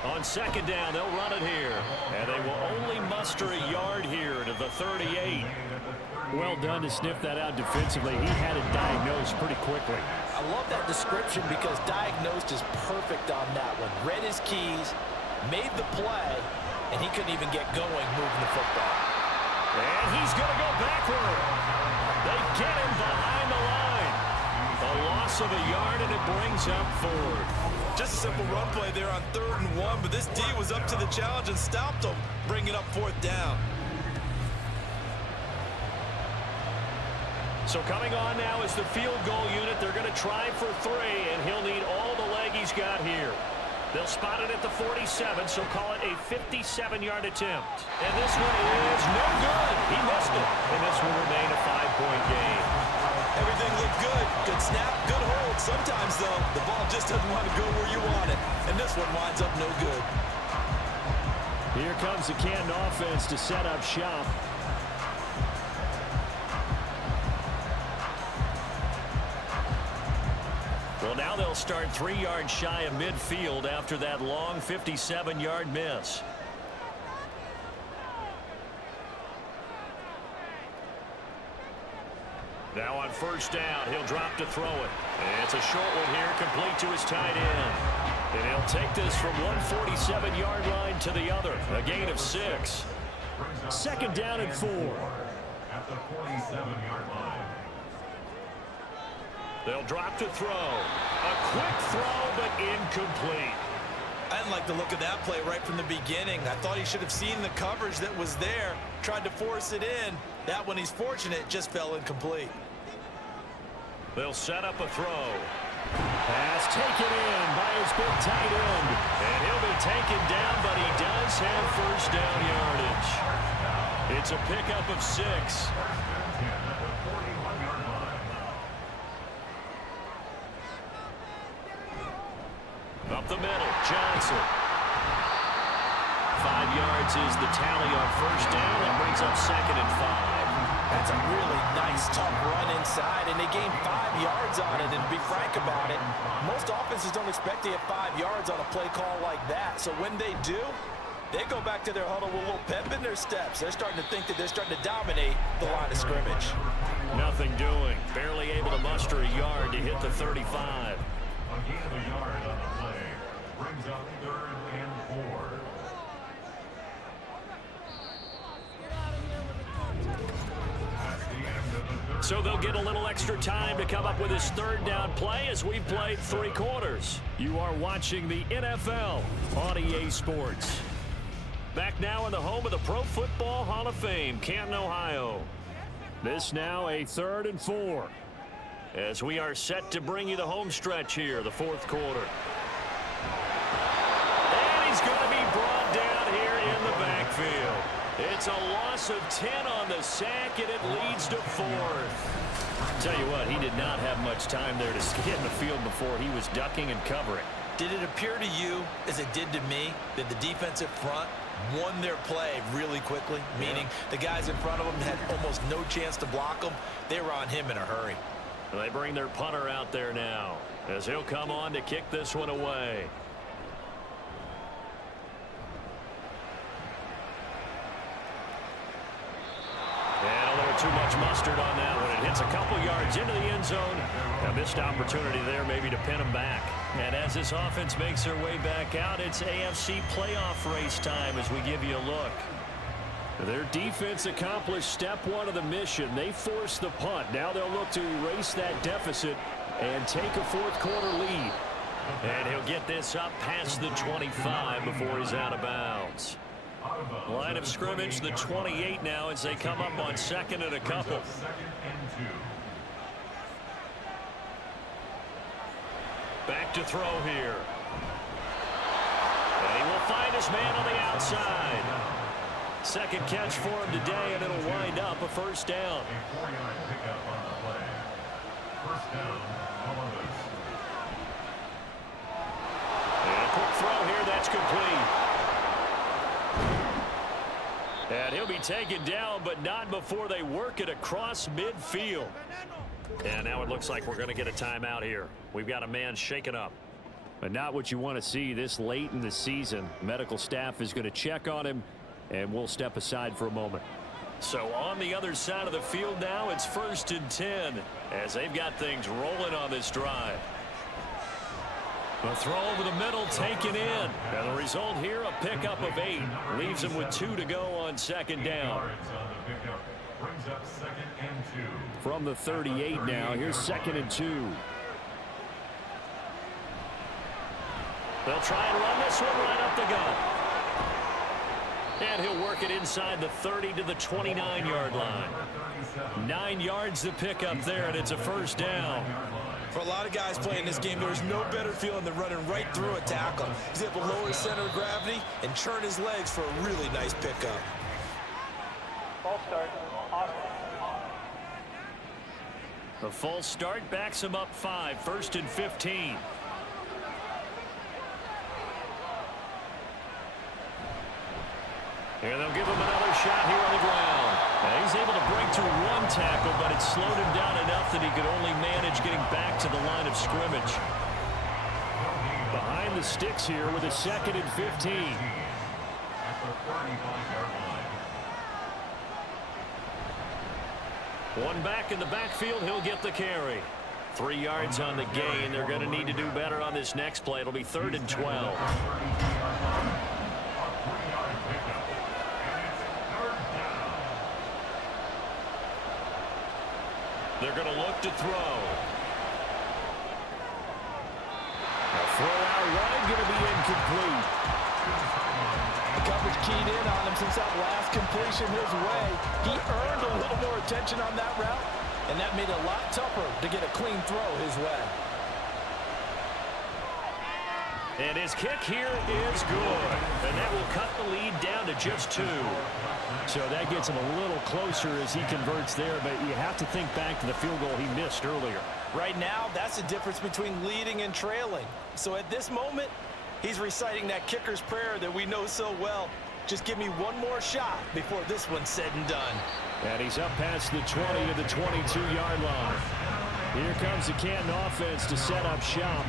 On 2nd down, they'll run it here. And they will only muster a yard here to the 38. Well done to sniff that out defensively. He had it diagnosed pretty quickly. I love that description because diagnosed is perfect on that one. Read his keys, made the play, and he couldn't even get going moving the football. And he's going to go backward. They get him behind the line. A loss of a yard, and it brings up 4th. Just a simple run play there on 3rd and 1, but this D was up to the challenge and stopped them, bringing up 4th down. So coming on now is the field goal unit. They're going to try for 3, and he'll need all the leg he's got here. They'll spot it at the 47, so call it a 57-yard attempt. And this one is no good. He missed it. And this will remain a 5-point game. Everything looked good. Good snap, good hold. Sometimes, though, the ball just doesn't want to go where you want it. And this one winds up no good. Here comes the Canton offense to set up shop. Well, now they'll start 3 yards shy of midfield after that long 57-yard miss. Now on 1st down, he'll drop to throw it. And it's a short one here, complete to his tight end. And he'll take this from 147-yard line to the other, a gain of 6. 2nd down and 4. At the 47-yard line. They'll drop to throw. A quick throw, but incomplete. I didn't like the look of that play right from the beginning. I thought he should have seen the coverage that was there, tried to force it in. That one, he's fortunate, just fell incomplete. They'll set up a throw. Pass taken in by his big tight end. And he'll be taken down, but he does have 1st down yardage. It's a pickup of 6. Up the middle, Johnson. 5 yards is the tally on 1st down. That brings up 2nd and 5. That's a really nice, tough run inside, and they gained 5 yards on it. And to be frank about it, most offenses don't expect to get 5 yards on a play call like that. So when they do, they go back to their huddle with a little pep in their steps. They're starting to think that they're starting to dominate the line of scrimmage. Nothing doing. Barely able to muster a yard to hit the 35. A gain of a yard on the play brings up 3rd and 4. So they'll get a little extra time to come up with his 3rd down play as we've played 3 quarters. You are watching the NFL on EA Sports. Back now in the home of the Pro Football Hall of Fame, Canton, Ohio. This now a 3rd and 4 as we are set to bring you the home stretch here, the 4th quarter. And he's going to be brought down here in the backfield. It's a loss of 10 on the sack, and it leads to 4th. Tell you what, he did not have much time there to get in the field before he was ducking and covering. Did it appear to you, as it did to me, that the defensive front won their play really quickly? Meaning the guys in front of them had almost no chance to block them. They were on him in a hurry. And they bring their punter out there now as he'll come on to kick this one away. And a little too much mustard on that one. It hits a couple yards into the end zone. A missed opportunity there maybe to pin him back. And as this offense makes their way back out, it's AFC playoff race time as we give you a look. Their defense accomplished step 1 of the mission. They forced the punt. Now they'll look to erase that deficit and take a 4th quarter lead. And he'll get this up past the 25 before he's out of bounds. Line of scrimmage, the 28 now as they come up on 2nd and a couple. Back to throw here. And he will find his man on the outside. 2nd catch for him today, and it'll wind up a 1st down. A 4-yard pickup on the play. 1st down, Buenos. And a quick throw here, that's complete. And he'll be taken down, but not before they work it across midfield. And now it looks like we're going to get a timeout here. We've got a man shaken up. But not what you want to see this late in the season. Medical staff is going to check on him, and we'll step aside for a moment. So on the other side of the field now, it's 1st and 10 as they've got things rolling on this drive. A throw over the middle taken in. And the result here, a pickup of 8. Leaves them with 2 to go on 2nd down. Brings up 2nd and 2. From the 38 now, here's 2nd and 2. They'll try and run this one right up the gut. And he'll work it inside the 30 to the 29-yard line. 9 yards to pick up there, and it's a 1st down. For a lot of guys playing this game, there's no better feeling than running right through a tackle. He's able to lower his center of gravity and churn his legs for a really nice pickup. False start. The false start backs him up 5, 1st and 15. And they'll give him another shot here on the ground. And he's able to break through 1 tackle, but it slowed him down enough that he could only manage getting back to the line of scrimmage. Behind the sticks here with a 2nd and 15. One back in the backfield, he'll get the carry. 3 yards on the gain. They're going to need to do better on this next play. It'll be 3rd and 12. They're going to look to throw. A throw out wide, going to be incomplete. The coverage keyed in on him since that last completion his way. He earned a little more attention on that route, and that made it a lot tougher to get a clean throw his way. And his kick here is good. And that will cut the lead down to just 2. So that gets him a little closer as he converts there, but you have to think back to the field goal he missed earlier. Right now, that's the difference between leading and trailing. So at this moment, he's reciting that kicker's prayer that we know so well. Just give me one more shot before this one's said and done. And he's up past the 20 to the 22-yard line. Here comes the Canton offense to set up shop.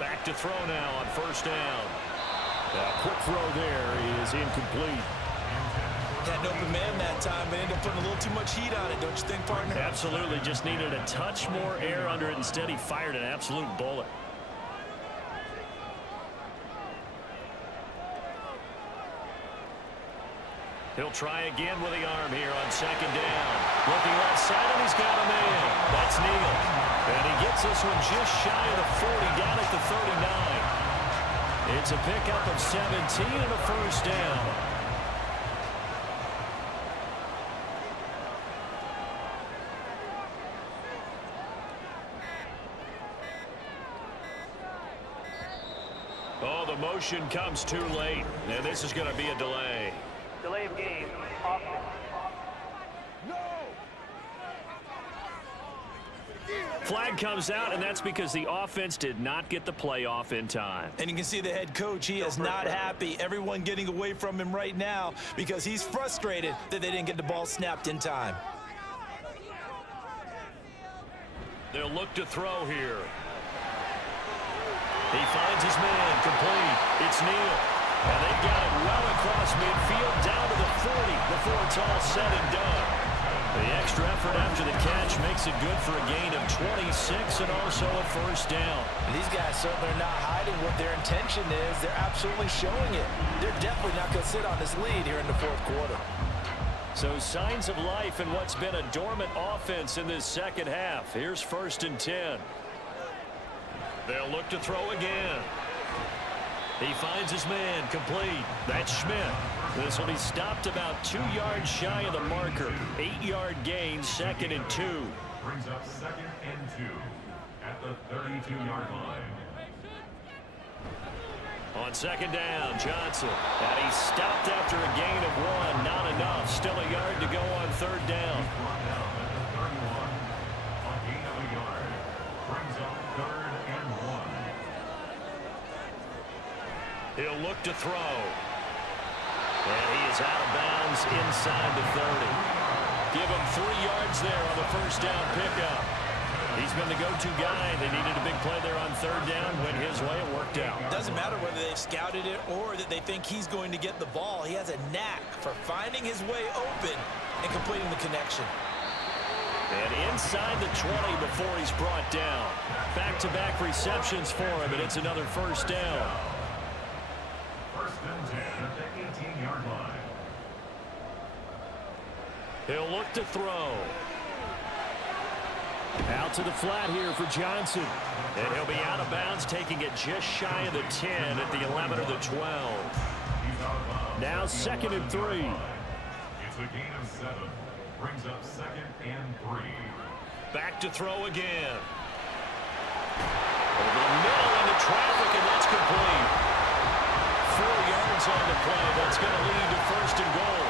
Back to throw now on first down. A quick throw there is incomplete. Had an open man that time, but ended up putting a little too much heat on it, don't you think, partner? Absolutely. Just needed a touch more air under it. Instead, he fired an absolute bullet. He'll try again with the arm here on second down. Looking left side, and he's got a man. That's Neal. And he gets this one just shy of the 40, down at the 39. It's a pickup of 17 and a first down. Oh, the motion comes too late, and this is going to be a delay. Delay of game. Offense. Flag comes out, and that's because the offense did not get the play off in time. And you can see the head coach, he is not happy. Everyone getting away from him right now because he's frustrated that they didn't get the ball snapped in time. They'll look to throw here. He finds his man, complete. It's Neal. And they've got it well across midfield, down to the 40 before it's all said and done. The extra effort after the catch makes it good for a gain of 26 and also a first down. And these guys certainly are not hiding what their intention is. They're absolutely showing it. They're definitely not going to sit on this lead here in the fourth quarter. So signs of life in what's been a dormant offense in this second half. Here's 1st and 10. They'll look to throw again. He finds his man, complete. That's Schmidt. This will be stopped about 2 yards shy of the marker. 8-yard gain, 2nd and 2. Brings up 2nd and 2 at the 32-yard line. On second down, Johnson. And he's stopped after a gain of 1. Not enough. Still a yard to go on 3rd down. Brought down at the 31. A gain of a yard. Brings up 3rd and 1. He'll look to throw. And he is out of bounds inside the 30. Give him 3 yards there on the first down pickup. He's been the go-to guy. They needed a big play there on 3rd down. Went his way. It worked out. Doesn't matter whether they've scouted it or that they think he's going to get the ball. He has a knack for finding his way open and completing the connection. And inside the 20 before he's brought down. Back-to-back receptions for him, and it's another first down. 1st and 10 at the 18-yard line. He'll look to throw. Out to the flat here for Johnson. And he'll be out of bounds, taking it just shy of the 10 at the 11 or the 12. He's out of bounds. Now 2nd and 3. It's a gain of 7. Brings up 2nd and 3. Back to throw again. Over the middle into traffic, and that's complete. 4 yards on the play. That's going to lead to 1st and goal.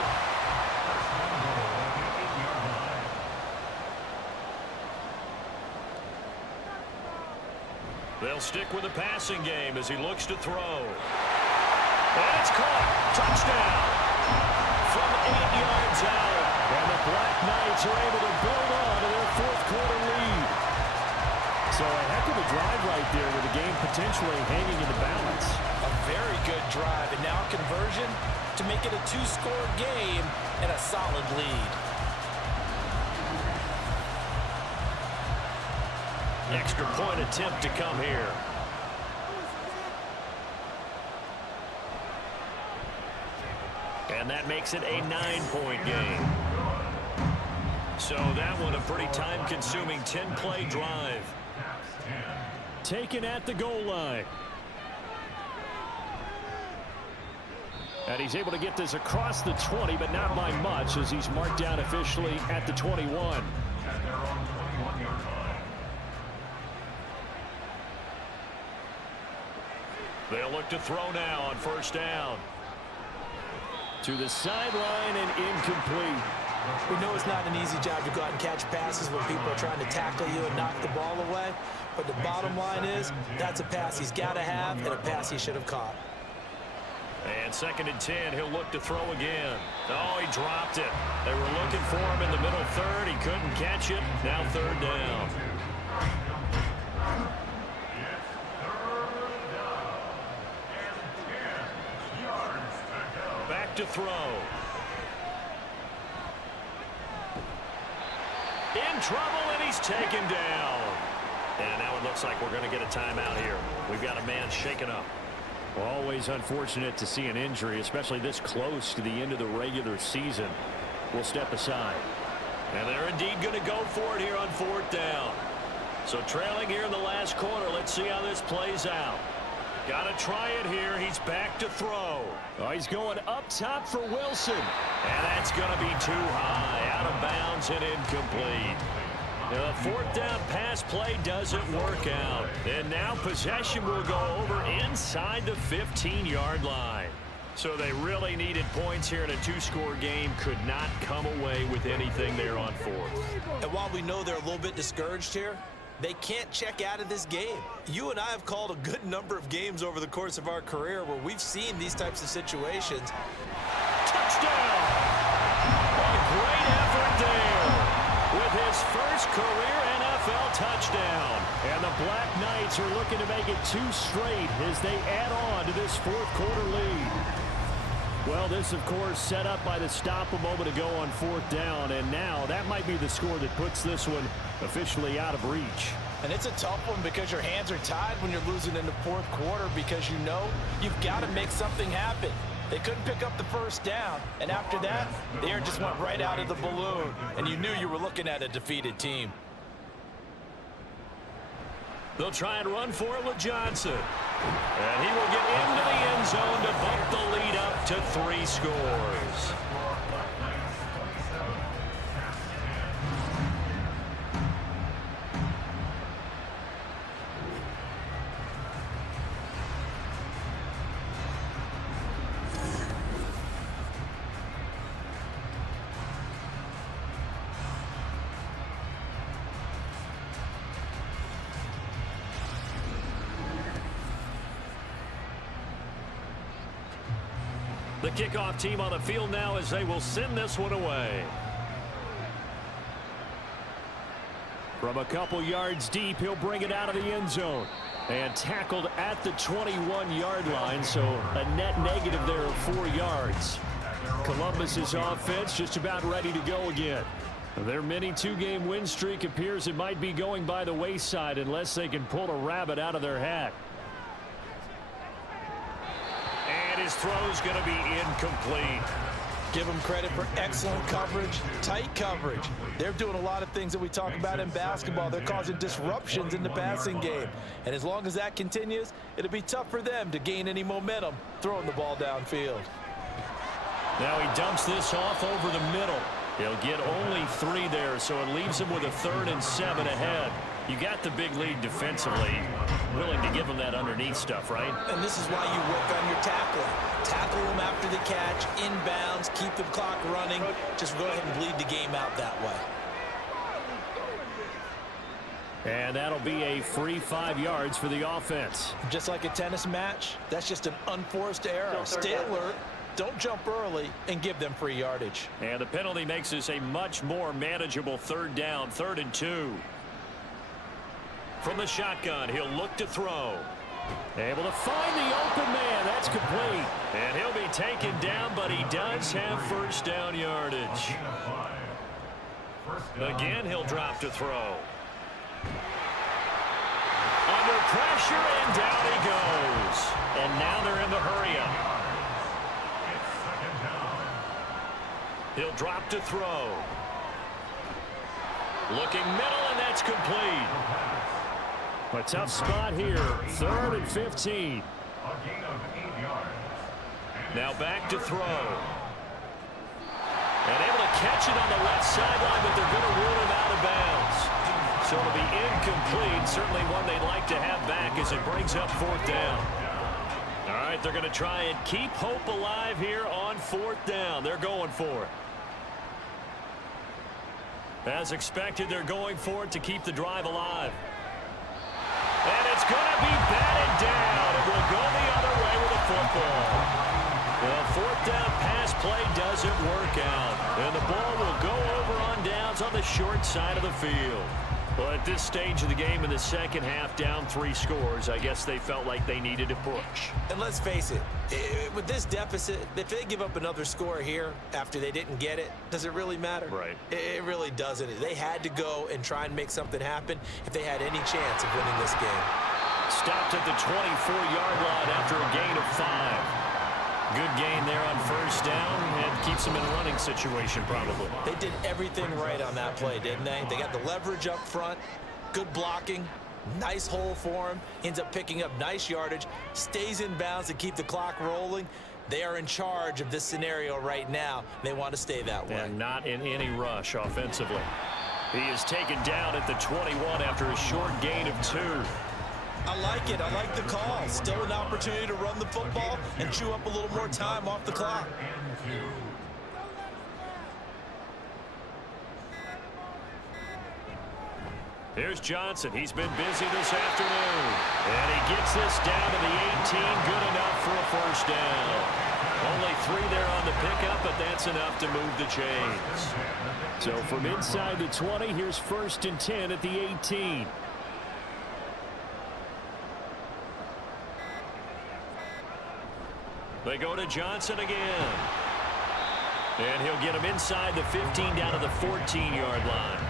They'll stick with the passing game as he looks to throw. And it's caught. Touchdown. From 8 yards out. And the Black Knights are able to build on to their 4th quarter lead. So a heck of a drive right there with the game potentially hanging in the balance. A very good drive, and now a conversion to make it a 2-score game and a solid lead. Extra point attempt to come here. And that makes it a 9-point game. So that one a pretty time-consuming 10-play drive. Taken at the goal line. And he's able to get this across the 20, but not by much, as he's marked down officially at the 21. At their own 21-yard line. They'll look to throw now on 1st down. To the sideline and incomplete. We know it's not an easy job to go out and catch passes when people are trying to tackle you and knock the ball away. But the bottom line is, that's a pass he's got to have and a pass he should have caught. And 2nd and 10, he'll look to throw again. Oh, he dropped it. They were looking for him in the middle third. He couldn't catch it. Now 3rd down. Back to throw. In trouble, and he's taken down. And now it looks like we're going to get a timeout here. We've got a man shaken up. Always unfortunate to see an injury, especially this close to the end of the regular season. We'll step aside. And they're indeed going to go for it here on 4th down. So trailing here in the last quarter. Let's see how this plays out. Got to try it here. He's back to throw. Oh, he's going up top for Wilson. And that's going to be too high. Out of bounds and incomplete. The 4th down pass play doesn't work out. And now possession will go over inside the 15-yard line. So they really needed points here in a 2-score game. Could not come away with anything there on 4th. And while we know they're a little bit discouraged here, they can't check out of this game. You and I have called a good number of games over the course of our career where we've seen these types of situations. Touchdown! A great effort there with his first career NFL touchdown. And the Black Knights are looking to make it 2 straight as they add on to this 4th quarter lead. Well, this, of course, set up by the stop a moment ago on 4th down, and now that might be the score that puts this one officially out of reach. And it's a tough one because your hands are tied when you're losing in the 4th quarter because you know you've got to make something happen. They couldn't pick up the 1st down, and after that, the air just went right out of the balloon, and you knew you were looking at a defeated team. They'll try and run for it with Johnson. And he will get into the end zone to bump the lead up to 3 scores. The kickoff team on the field now as they will send this one away. From a couple yards deep, he'll bring it out of the end zone. And tackled at the 21-yard line, so a net negative there of 4 yards. Columbus's offense just about ready to go again. Their mini 2-game win streak appears it might be going by the wayside unless they can pull a rabbit out of their hat. And his throw's going to be incomplete. Give them credit for excellent coverage, tight coverage. They're doing a lot of things that we talk about in basketball. They're causing disruptions in the passing game. And as long as that continues, it'll be tough for them to gain any momentum throwing the ball downfield. Now he dumps this off over the middle. He'll get only 3 there, so it leaves him with a 3rd and 7 ahead. You got the big lead defensively. Willing to give him that underneath stuff, right? And this is why you work on your tackling. Tackle them after the catch, inbounds, keep the clock running. Just go ahead and bleed the game out that way. And that'll be a free 5 yards for the offense. Just like a tennis match, that's just an unforced error. Stay alert, don't jump early, and give them free yardage. And the penalty makes this a much more manageable 3rd down, 3rd and 2. From the shotgun, he'll look to throw. Able to find the open man. That's complete. And he'll be taken down, but he does have 1st down yardage. Again, he'll drop to throw. Under pressure, and down he goes. And now they're in the hurry-up. He'll drop to throw. Looking middle, and that's complete. A tough spot here. 3rd and 15. Now back to throw. And able to catch it on the left sideline, but they're going to rule him out of bounds. So it'll be incomplete. Certainly one they'd like to have back as it brings up 4th down. All right, they're going to try and keep hope alive here on 4th down. They're going for it. As expected, they're going for it to keep the drive alive. And it's going to be batted down. It will go the other way with a football. The fourth down pass play doesn't work out. And the ball will go over on downs on the short side of the field. Well, at this stage of the game in the second half, down 3 scores, I guess they felt like they needed to push. And let's face it, with this deficit, if they give up another score here after they didn't get it, does it really matter? Right. It really doesn't. They had to go and try and make something happen if they had any chance of winning this game. Stopped at the 24-yard line after a gain of 5. Good gain there on first down and keeps them in a running situation probably. They did everything right on that play, didn't they? They got the leverage up front, good blocking, nice hole for him, ends up picking up nice yardage, stays in bounds to keep the clock rolling. They are in charge of this scenario right now. They want to stay that way. And not in any rush offensively. He is taken down at the 21 after a short gain of 2. I like it. I like the call. Still an opportunity to run the football and chew up a little more time off the clock. Here's Johnson. He's been busy this afternoon. And he gets this down to the 18. Good enough for a first down. Only 3 there on the pickup, but that's enough to move the chains. So from inside the 20, here's 1st and 10 at the 18. They go to Johnson again. And he'll get him inside the 15 down to the 14-yard line.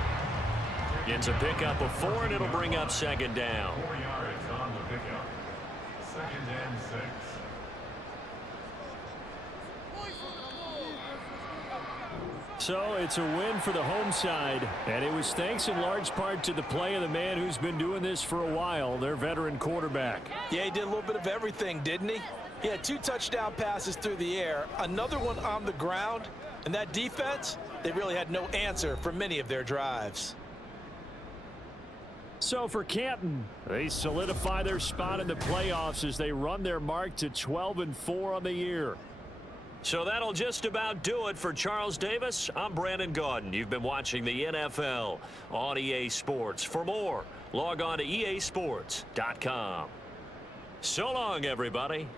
Gets a pickup of 4, and it'll bring up 2nd down. 4 yards on the pickup. 2nd and 6. So it's a win for the home side, and it was thanks in large part to the play of the man who's been doing this for a while, their veteran quarterback. Yeah, he did a little bit of everything, didn't he? He had 2 touchdown passes through the air, another one on the ground, and that defense, they really had no answer for many of their drives. So for Canton, they solidify their spot in the playoffs as they run their mark to 12-4 on the year. So that'll just about do it for Charles Davis. I'm Brandon Gaudin. You've been watching the NFL on EA Sports. For more, log on to easports.com. So long, everybody.